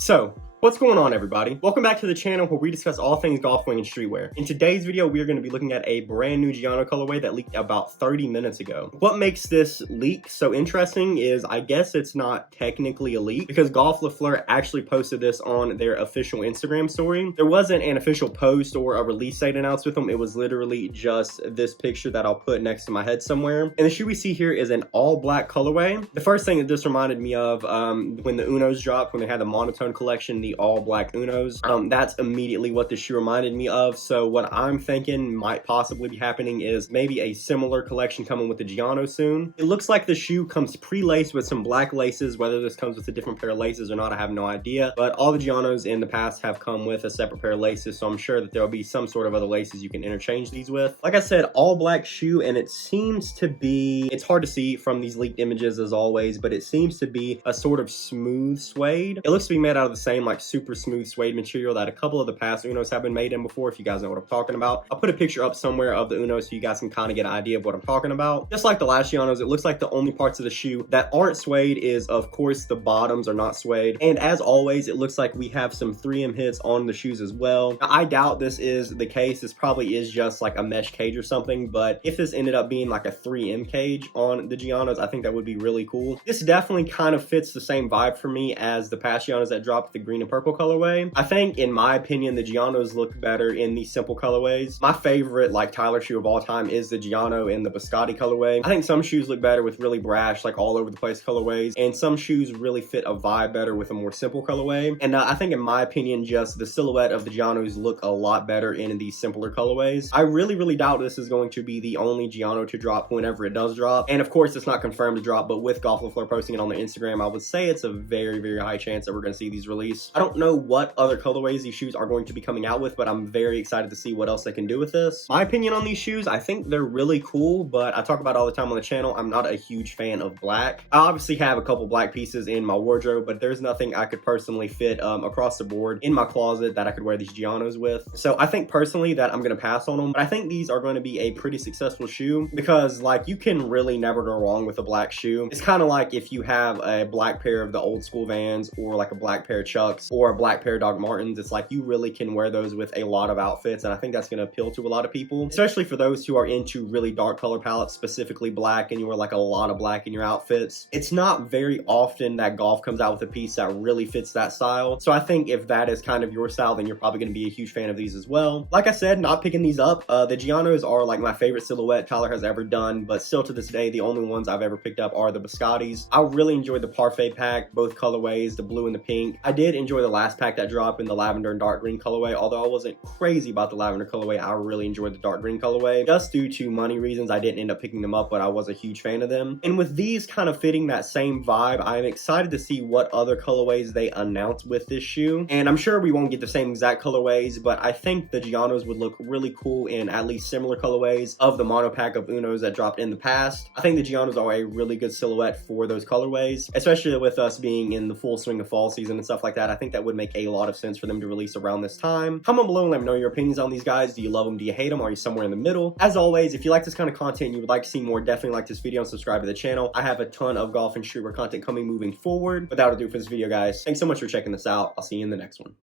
So, what's going on, everybody? Welcome back to the channel where we discuss all things golf swing and streetwear. In today's video, we are going to be looking at a brand new Gianno colorway that leaked about 30 minutes ago. What makes this leak so interesting is, I guess it's not technically a leak because FLEUR actually posted this on their official Instagram story. There wasn't an official post or a release date announced with them. It was literally just this picture that I'll put next to my head somewhere. And the shoe we see here is an all black colorway. The first thing that this reminded me of when the Unos dropped, when they had the monotone collection, the all black Unos, that's immediately what this shoe reminded me of. So what I'm thinking might possibly be happening is maybe a similar collection coming with the Gianno soon. It looks like the shoe comes pre-laced with some black laces. Whether this comes with a different pair of laces or not, I have no idea, but all the Giannos in the past have come with a separate pair of laces, so I'm sure that there'll be some sort of other laces you can interchange these with. Like I said, all black shoe, and it seems to be, it's hard to see from these leaked images as always, but it seems to be a sort of smooth suede. It looks to be made out of the same like super smooth suede material that a couple of the past Unos have been made in before, if you guys know what I'm talking about. I'll put a picture up somewhere of the Uno so you guys can kind of get an idea of what I'm talking about. Just like the last Giannos, it looks like the only parts of the shoe that aren't suede is, of course, the bottoms are not suede. And as always, it looks like we have some 3M hits on the shoes as well. Now, I doubt this is the case. This probably is just like a mesh cage or something, but if this ended up being like a 3M cage on the Giannos, I think that would be really cool. This definitely kind of fits the same vibe for me as the past Giannos that dropped the green and purple colorway. I think, in my opinion, the Giannos look better in these simple colorways. My favorite like Tyler shoe of all time is the Gianno in the Biscotti colorway. I think some shoes look better with really brash, like all over the place colorways, and some shoes really fit a vibe better with a more simple colorway. And I think, in my opinion, just the silhouette of the Giannos look a lot better in these simpler colorways. I really doubt this is going to be the only Gianno to drop whenever it does drop. And of course, it's not confirmed to drop, but with FLEUR posting it on their Instagram, I would say it's a very high chance that we're going to see these released. I don't know what other colorways these shoes are going to be coming out with, but I'm very excited to see what else they can do with this. My opinion on these shoes, I think they're really cool, but I talk about it all the time on the channel, I'm not a huge fan of black. I obviously have a couple black pieces in my wardrobe, but there's nothing I could personally fit across the board in my closet that I could wear these Giannos with. So I think personally that I'm going to pass on them, but I think these are going to be a pretty successful shoe because like you can really never go wrong with a black shoe. It's kind of like if you have a black pair of the old school Vans or like a black pair of Chucks or a black pair of Doc Martens, it's like you really can wear those with a lot of outfits, and I think that's going to appeal to a lot of people, especially for those who are into really dark color palettes, specifically black, and you wear like a lot of black in your outfits. It's not very often that golf comes out with a piece that really fits that style, so I think if that is kind of your style, then you're probably going to be a huge fan of these as well. Like I said, not picking these up. The Giannos are like my favorite silhouette Tyler has ever done, but still to this day, the only ones I've ever picked up are the Biscottis. I really enjoyed the Parfait pack, both colorways, the blue and the pink. I did enjoy the last pack that dropped in the lavender and dark green colorway, although I wasn't crazy about the lavender colorway. I really enjoyed the dark green colorway. Just due to money reasons, I didn't end up picking them up, but I was a huge fan of them. And with these kind of fitting that same vibe, I'm excited to see what other colorways they announce with this shoe. And I'm sure we won't get the same exact colorways, but I think the Giannos would look really cool in at least similar colorways of the mono pack of Unos that dropped in the past. I think the Giannos are a really good silhouette for those colorways, especially with us being in the full swing of fall season and stuff like that. I think that would make a lot of sense for them to release around this time. Comment below and let me know your opinions on these guys. Do you love them? Do you hate them? Are you somewhere in the middle? As always, if you like this kind of content and you would like to see more, definitely like this video and subscribe to the channel. I have a ton of golf and streetwear content coming moving forward. Without ado for this video, guys, thanks so much for checking this out. I'll see you in the next one.